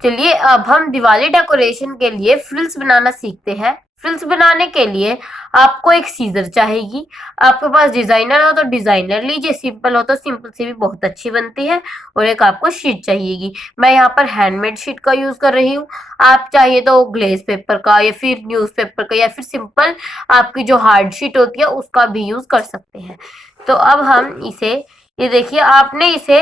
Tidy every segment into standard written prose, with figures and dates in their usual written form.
चलिए अब हम दिवाली डेकोरेशन के लिए फ्रिल्स बनाना सीखते हैं। फ्रिल्स बनाने के लिए आपको एक सीजर चाहिएगी। आपके पास डिजाइनर हो तो डिजाइनर लीजिए, सिंपल हो तो सिंपल से भी बहुत अच्छी बनती है। और एक आपको शीट चाहिएगी। मैं यहाँ पर हैंडमेड शीट का यूज कर रही हूँ। आप चाहिए तो ग्लेज पेपर का या फिर न्यूज़पेपर का या फिर सिंपल आपकी जो हार्ड शीट होती है उसका भी यूज कर सकते हैं। तो अब हम इसे, ये देखिए आपने इसे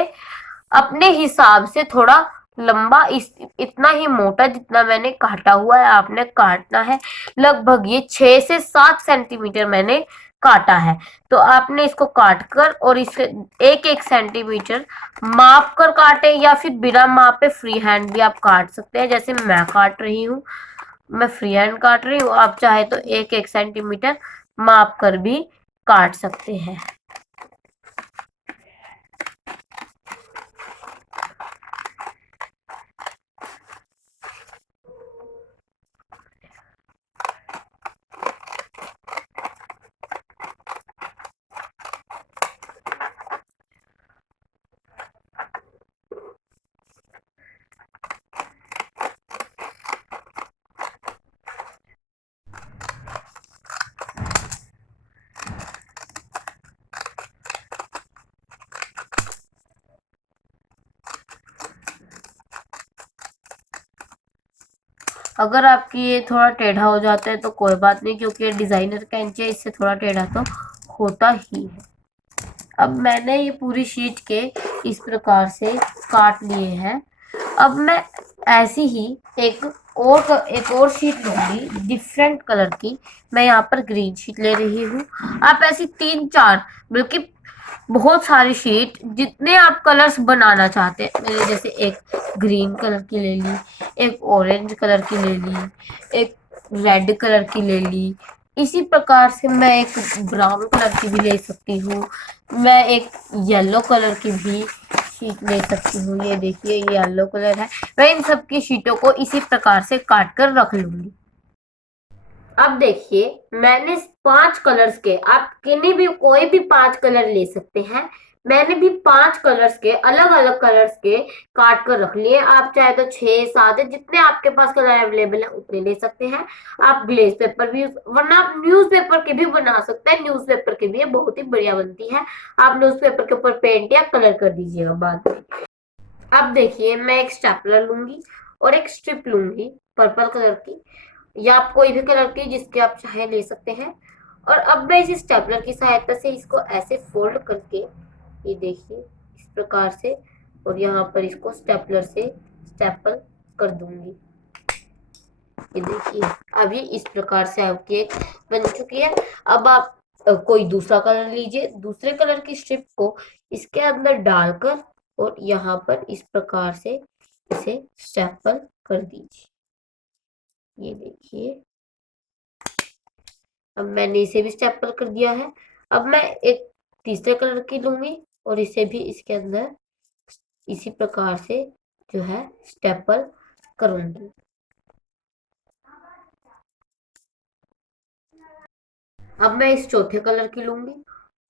अपने हिसाब से थोड़ा लंबा, इस इतना ही मोटा जितना मैंने काटा हुआ है आपने काटना है। लगभग ये 6 से 7 सेंटीमीटर मैंने काटा है। तो आपने इसको काट कर और इसे 1-1 सेंटीमीटर माप कर काटे या फिर बिना माप पे फ्री हैंड भी आप काट सकते हैं, जैसे मैं काट रही हूँ। मैं फ्री हैंड काट रही हूँ, आप चाहे तो 1-1 सेंटीमीटर माप कर भी काट सकते हैं। अगर आपकी ये थोड़ा टेढ़ा हो जाता है तो कोई बात नहीं, क्योंकि ये डिजाइनर कैंची है, इससे थोड़ा टेढ़ा तो होता ही है। अब मैंने ये पूरी शीट के इस प्रकार से काट लिए हैं। अब मैं ऐसी ही एक एक और शीट लूंगी डिफरेंट कलर की। मैं यहाँ पर ग्रीन शीट ले रही हूँ। आप ऐसी 3-4, बल्कि बहुत सारी शीट, जितने आप कलर्स बनाना चाहते हैं, मैंने जैसे एक ग्रीन कलर की ले ली, एक ऑरेंज कलर की ले ली, एक रेड कलर की ले ली। इसी प्रकार से मैं एक ब्राउन कलर की भी ले सकती हूँ। मैं एक येलो कलर की भी शीट ले सकती हूँ। ये देखिए ये येलो कलर है। मैं इन सब की शीटों को इसी प्रकार से काट कर रख लूंगी। अब देखिए मैंने 5 कलर्स के, आप किन्हीं भी कोई भी 5 कलर ले सकते हैं। मैंने भी 5 कलर्स के, अलग अलग कलर्स के काट कर रख लिए। आप चाहे तो 6-7, जितने आपके पास कलर अवेलेबल है उतने ले सकते हैं। आप ग्लेज पेपर भी, वरना आप न्यूज पेपर के भी बना सकते हैं। न्यूज पेपर के भी ये बहुत ही बढ़िया बनती है। आप न्यूज पेपर के ऊपर पेंट या कलर कर दीजिएगा बाद में। अब देखिए मैं एक स्टेपलर लूंगी और एक स्ट्रिप लूंगी पर्पल कलर की, या आप कोई भी कलर की जिसके आप चाहे ले सकते हैं। और अब मैं इस स्टेपलर की सहायता से इसको ऐसे फोल्ड करके, ये देखिए इस प्रकार से, और यहाँ पर इसको स्टेपलर से स्टेपल कर दूंगी। ये देखिए अब ये इस प्रकार से आपकी एक बन चुकी है। अब आप कोई दूसरा कलर लीजिए, दूसरे कलर की स्ट्रिप को इसके अंदर डालकर और यहाँ पर इस प्रकार से इसे स्टेपल कर दीजिए। ये देखिए अब मैंने इसे भी स्टेपल कर दिया है। अब मैं एक तीसरे कलर की लूंगी और इसे भी इसके अंदर इसी प्रकार से जो है स्टेपल करूंगी। अब मैं इस चौथे कलर की लूंगी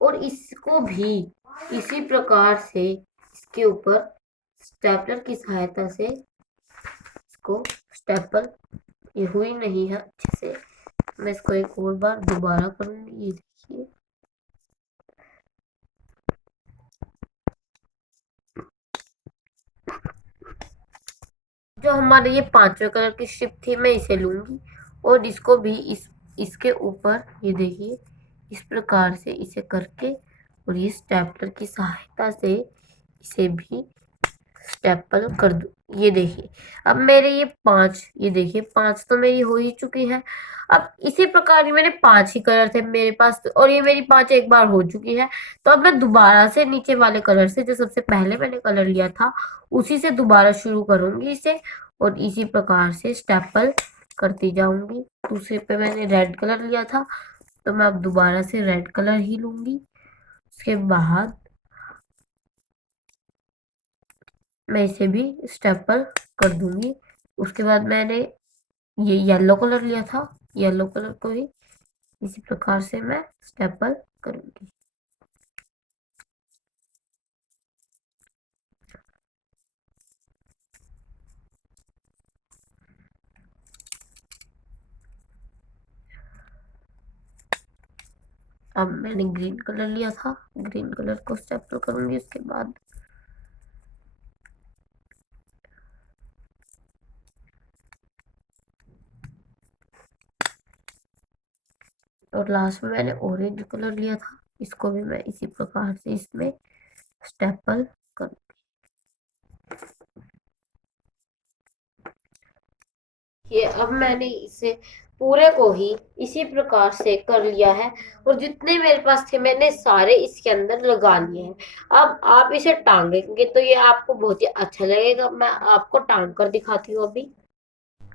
और इसको भी इसी प्रकार से इसके ऊपर स्टेपलर की सहायता से इसको स्टेपल, ये हुई नहीं है अच्छे से, मैं इसको एक और बार दोबारा करूंगी। ये देखिए जो हमारे ये पांचवे कलर की स्ट्रिप थी मैं इसे लूंगी और इसको भी इसके ऊपर, ये देखिए इस प्रकार से इसे करके और ये स्टेपलर की सहायता से इसे भी स्टेपल कर दो। ये देखिए अब मेरे ये 5, ये देखिए 5 तो मेरी हो ही चुकी है। अब इसी प्रकार मैंने 5 ही कलर थे मेरे पास, और ये मेरी 5 एक बार हो चुकी है। तो अब मैं दोबारा से नीचे वाले कलर से, जो सबसे पहले मैंने कलर लिया था उसी से दोबारा शुरू करूंगी इसे, और इसी प्रकार से स्टेपल करती जाऊंगी। दूसरे पे मैंने रेड कलर लिया था, तो मैं अब दोबारा से रेड कलर ही लूंगी। उसके बाद मैं इसे भी स्टेपल कर दूंगी। उसके बाद मैंने ये येलो कलर लिया था, येलो कलर को भी इसी प्रकार से मैं स्टेपल करूंगी। अब मैंने ग्रीन कलर लिया था, ग्रीन कलर को स्टेपल करूंगी उसके बाद। और लास्ट में मैंने ऑरेंज कलर लिया था, इसको भी मैं इसी प्रकार से इसमें स्टेपल कर। ये अब मैंने इसे पूरे को ही इसी प्रकार से कर लिया है, और जितने मेरे पास थे मैंने सारे इसके अंदर लगा लिए हैं। अब आप इसे टांगेंगे तो ये आपको बहुत ही अच्छा लगेगा। मैं आपको टांग कर दिखाती हूँ अभी।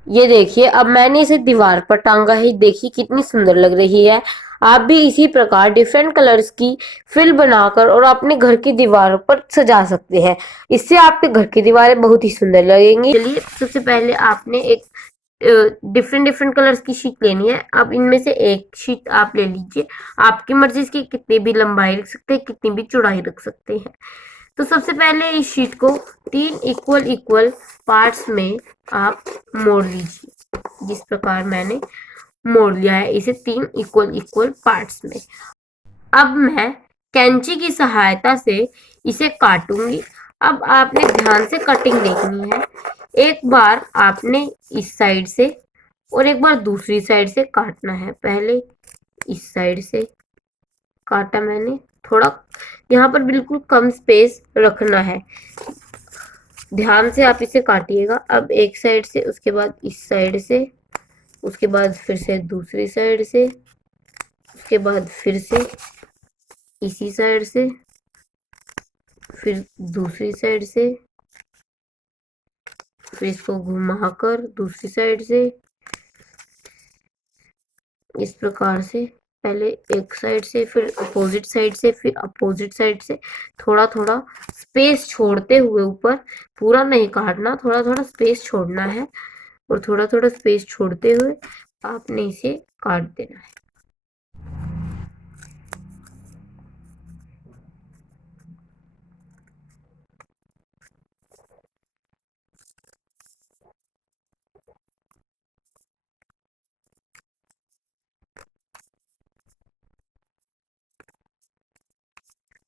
ये देखिए, अब मैंने इसे दीवार पर टांगा है, देखिए कितनी सुंदर लग रही है। आप भी इसी प्रकार डिफरेंट कलर्स की फ्रिल बनाकर और अपने घर की दीवारों पर सजा सकते हैं। इससे आपके घर की दीवारें बहुत ही सुंदर लगेंगी। चलिए, सबसे पहले आपने एक डिफरेंट डिफरेंट कलर्स की शीट लेनी है। अब इनमें से एक शीट आप ले लीजिए, आपकी मर्जी इसकी कितनी भी लंबाई रख सकते हैं, कितनी भी चौड़ाई रख सकते हैं। तो सबसे पहले इस शीट को 3 इक्वल इक्वल पार्ट्स में आप मोड़ लीजिए। जिस प्रकार मैंने मोड़ लिया है इसे 3 इक्वल इक्वल पार्ट्स में। अब मैं कैंची की सहायता से इसे काटूंगी। अब आपने ध्यान से कटिंग देखनी है। एक बार आपने इस साइड से और एक बार दूसरी साइड से काटना है। पहले इस साइड से काटा मैंने, थोड़ा यहाँ पर बिल्कुल कम स्पेस रखना है, ध्यान से आप इसे काटिएगा। अब एक साइड से, उसके बाद इस साइड से, उसके बाद फिर से दूसरी साइड से, उसके बाद फिर से इसी साइड से, फिर दूसरी साइड से, फिर इसको घुमाकर दूसरी साइड से, इस प्रकार से। पहले एक साइड से, फिर अपोजिट साइड से, फिर अपोजिट साइड से, थोड़ा थोड़ा स्पेस छोड़ते हुए ऊपर, पूरा नहीं काटना, थोड़ा थोड़ा स्पेस छोड़ना है, और थोड़ा थोड़ा स्पेस छोड़ते हुए आपने इसे काट देना है।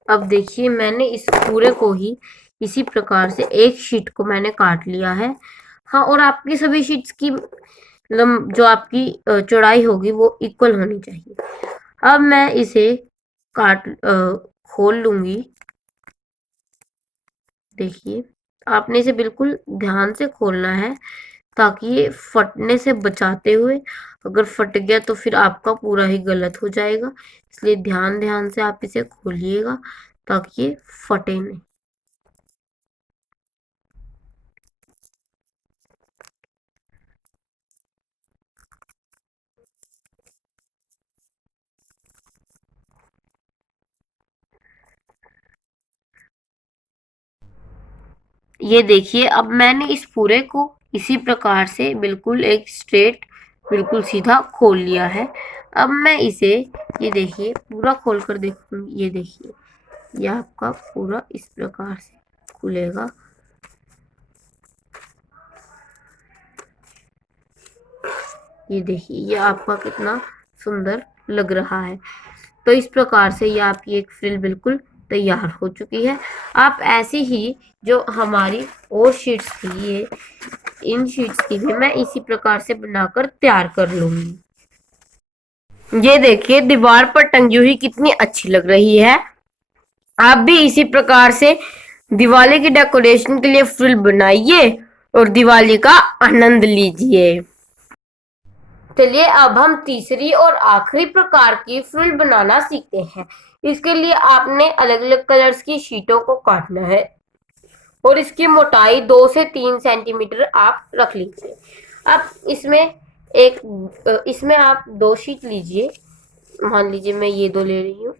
अब देखिए, मैंने इस पूरे को ही इसी प्रकार से एक शीट को मैंने काट लिया है। हाँ, और आपकी सभी शीट्स की जो आपकी चौड़ाई होगी वो इक्वल होनी चाहिए। अब मैं इसे खोल लूंगी। देखिए, आपने इसे बिल्कुल ध्यान से खोलना है, ताकि ये फटने से बचाते हुए, अगर फट गया तो फिर आपका पूरा ही गलत हो जाएगा। इसलिए ध्यान ध्यान से आप इसे खोलिएगा, ताकि ये फटे नहीं। ये देखिए, अब मैंने इस पूरे को इसी प्रकार से बिल्कुल एक स्ट्रेट, बिल्कुल सीधा खोल लिया है। अब मैं इसे, ये देखिए, पूरा खोल कर देखूंगी। ये देखिए, ये आपका पूरा इस प्रकार से खुलेगा। ये देखिए, ये आपका कितना सुंदर लग रहा है। तो इस प्रकार से ये आपकी एक फ्रिल बिल्कुल तैयार हो चुकी है। आप ऐसी ही जो हमारी और शीट्स थी, ये इन शीट्स की भी मैं इसी प्रकार से बनाकर तैयार कर लूंगी। ये देखिए, दीवार पर टंगी हुई कितनी अच्छी लग रही है। आप भी इसी प्रकार से दिवाली की डेकोरेशन के लिए फ्रिल बनाइए और दिवाली का आनंद लीजिए। चलिए, अब हम तीसरी और आखिरी प्रकार की फ्रिल बनाना सीखते हैं। इसके लिए आपने अलग अलग कलर्स की शीटों को काटना है, और इसकी मोटाई 2 से 3 सेंटीमीटर आप रख लीजिए। अब इसमें आप 2 शीट लीजिए। मान लीजिए मैं ये 2 ले रही हूँ,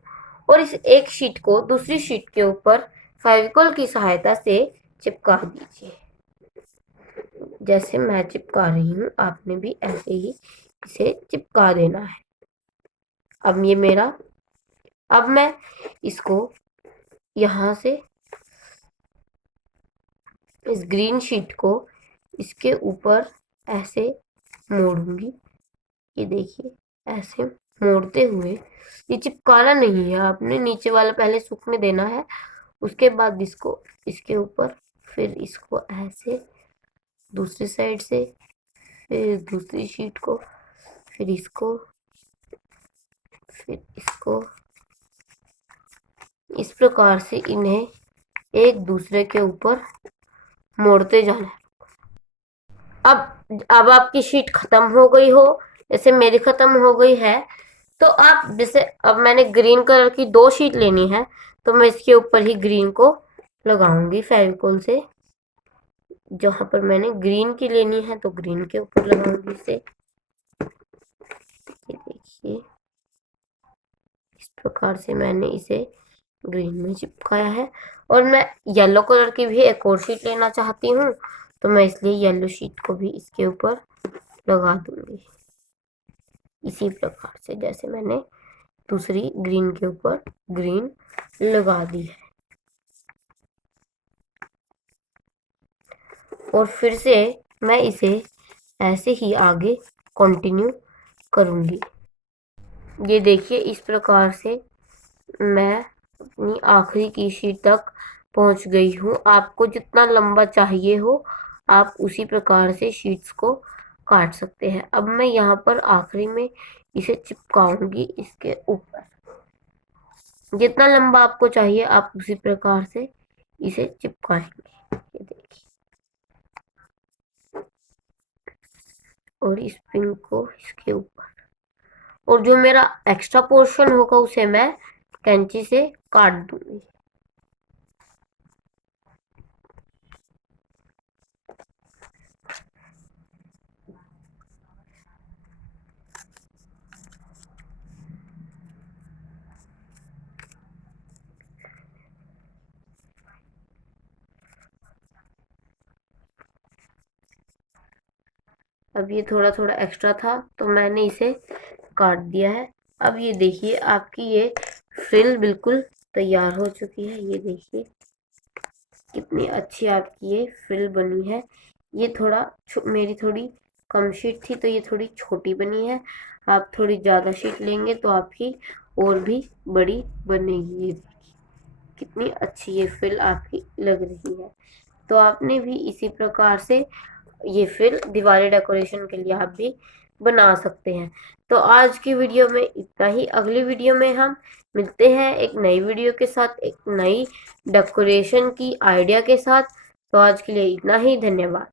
और इस एक शीट को दूसरी शीट के ऊपर फेविकोल की सहायता से चिपका दीजिए। जैसे मैं चिपका रही हूँ, आपने भी ऐसे ही इसे चिपका देना है। अब ये मेरा, अब मैं इसको यहाँ से इस ग्रीन शीट को इसके ऊपर ऐसे मोड़ूंगी। ये देखिए, ऐसे मोड़ते हुए, ये चिपकाना नहीं है, आपने नीचे वाला पहले सूखने देना है, उसके बाद इसको इसके ऊपर, फिर इसको ऐसे दूसरी साइड से, फिर दूसरी शीट को, फिर इसको, फिर इसको, इस प्रकार से इन्हें एक दूसरे के ऊपर मोड़ते जाना है। अब आपकी शीट खत्म हो गई हो, जैसे मेरी खत्म हो गई है, तो आप जैसे अब मैंने ग्रीन कलर की 2 शीट लेनी है, तो मैं इसके ऊपर ही ग्रीन को लगाऊंगी फेविकोल से। जहां पर मैंने ग्रीन की लेनी है तो ग्रीन के ऊपर लगाऊंगी इसे। ये देखिए, इस प्रकार से मैंने इसे ग्रीन में चिपकाया है। और मैं येलो कलर की भी एक और शीट लेना चाहती हूँ, तो मैं इसलिए येलो शीट को भी इसके ऊपर लगा दूंगी, इसी प्रकार से जैसे मैंने दूसरी ग्रीन के ऊपर ग्रीन लगा दी है। और फिर से मैं इसे ऐसे ही आगे कंटिन्यू करूंगी। ये देखिए, इस प्रकार से मैं अपनी आखिरी की शीट तक पहुंच गई हूँ। आपको जितना लंबा चाहिए हो, आप उसी प्रकार से शीट्स को काट सकते हैं। अब मैं यहाँ पर आखिरी में इसे चिपकाऊंगी इसके ऊपर। जितना लंबा आपको चाहिए आप उसी प्रकार से इसे चिपकाएंगे। ये देखिए, और इस पिन को इसके ऊपर, और जो मेरा एक्स्ट्रा पोर्शन होगा उसे मैं कैंची से काट दूंगी। अब ये थोड़ा थोड़ा एक्स्ट्रा था तो मैंने इसे काट दिया है। अब ये देखिए, आपकी ये फ्रिल बिल्कुल तैयार हो चुकी है। ये देखिए कितनी अच्छी आपकी ये फ्रिल बनी है। ये थोड़ा मेरी थोड़ी कम शीट थी तो ये थोड़ी छोटी बनी है। आप थोड़ी ज़्यादा शीट लेंगे तो आपकी और भी बड़ी बनेगी। ये देखिए कितनी अच्छी ये फ्रिल आपकी लग रही है। तो आपने भी इसी प्रकार से ये फिर दिवाली डेकोरेशन के लिए आप भी बना सकते हैं। तो आज की वीडियो में इतना ही। अगली वीडियो में हम मिलते हैं एक नई वीडियो के साथ, एक नई डेकोरेशन की आइडिया के साथ। तो आज के लिए इतना ही। धन्यवाद।